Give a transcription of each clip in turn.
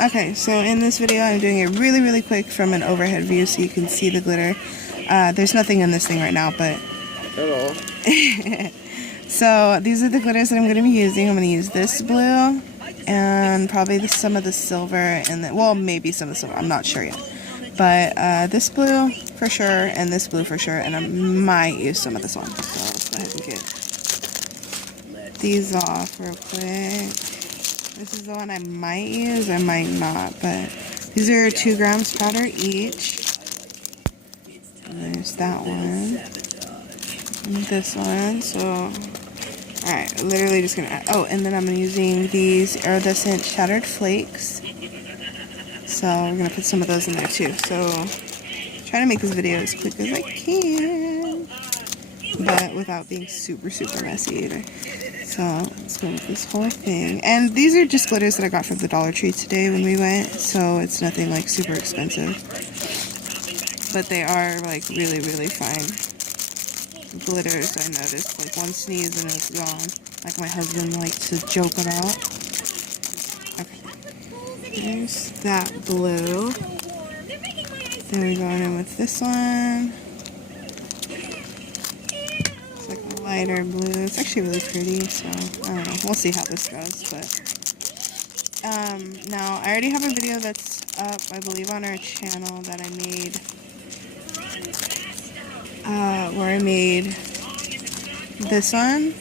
Okay, so in this video I'm doing it really, really quick from an overhead view so you can see the glitter. There's nothing in this thing right now, but... Hello. So these are the glitters that I'm going to be using. I'm going to use this blue and probably some of the silver and well, maybe some of the silver. I'm not sure yet. But this blue for sure and this blue for sure, and I might use some of this one. So let's go ahead and get these off real quick. This is the one I might use, I might not, but these are 2 grams powder each. And there's that one. And this one, so... Alright, literally just gonna add... Oh, and then I'm using these iridescent shattered flakes. So we're gonna put some of those in there too. So, trying to make this video as quick as I can. But without being super, super messy either. So, let's go with this whole thing. And these are just glitters that I got from the Dollar Tree today when we went. So, it's nothing like super expensive. But they are like really, really fine glitters. I noticed. Like one sneeze and it's gone. Like my husband likes to joke about. Okay. There's that blue. Then we're going in with this one. Lighter blue. It's actually really pretty, so I don't know. We'll see how this goes. But now I already have a video that's up, I believe, on our channel that I made, where I made this one,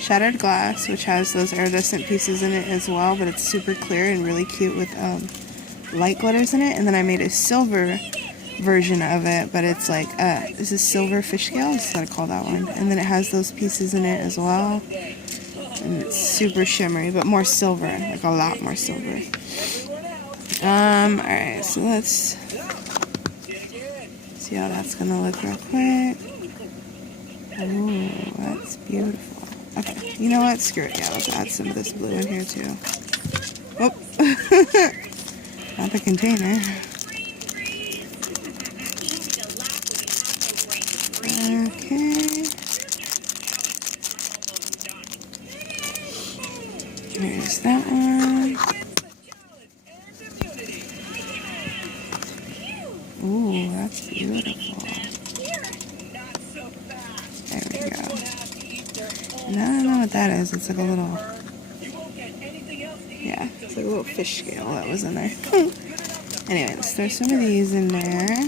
shattered glass, which has those iridescent pieces in it as well, but it's super clear and really cute with light glitters in it. And then I made a silver version of it, but it's like this is silver fish scale, is what I call that one, and then it has those pieces in it as well, and it's super shimmery but more silver, like a lot more silver. Alright, so let's see how that's gonna look real quick. Oh, that's beautiful. Okay, you know what, screw it, yeah, let's add some of this blue in here too. Oh. Not the container. Okay. There's that one. Ooh, that's beautiful. There we go. And I don't know what that is. It's like a little... Yeah, it's like a little fish scale that was in there. Anyway, let's throw some of these in there.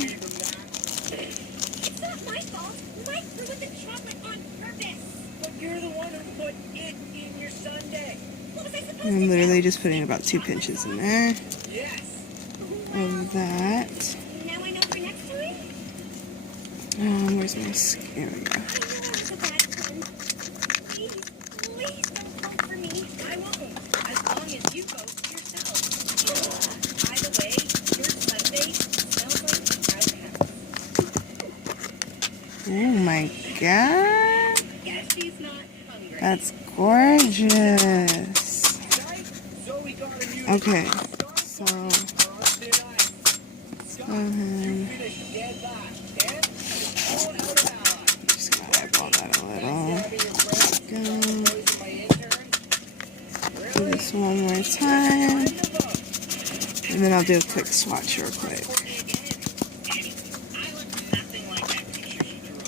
I'm literally just putting about 2 pinches in there of that. Where's my skin? There we go. Oh my god. That's gorgeous. Okay, so let's go ahead. Just gotta eyeball that a little. Go. Do this one more time. And then I'll do a quick swatch real quick.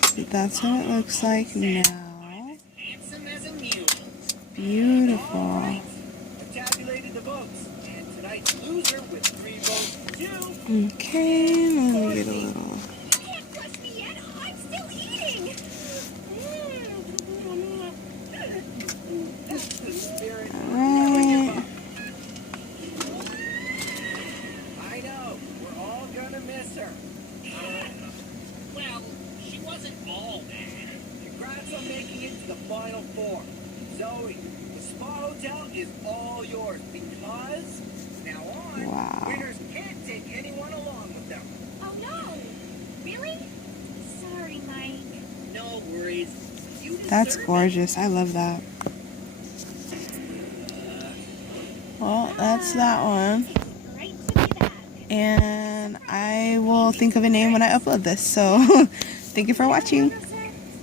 So that's what it looks like now. It's beautiful. Okay, let me get a little. Alright. I know, we're all gonna miss her. Well, she wasn't all bad. Congrats on making it to the Final Four. Zoe, the spa hotel is all yours because now on, Wow. winners can't take anyone along with them. Oh no! Really? Sorry, Mike. No worries. That's gorgeous. I love that. Well, that's that one. Right to be back. And I will think of a name when I upload this. So, thank you for watching.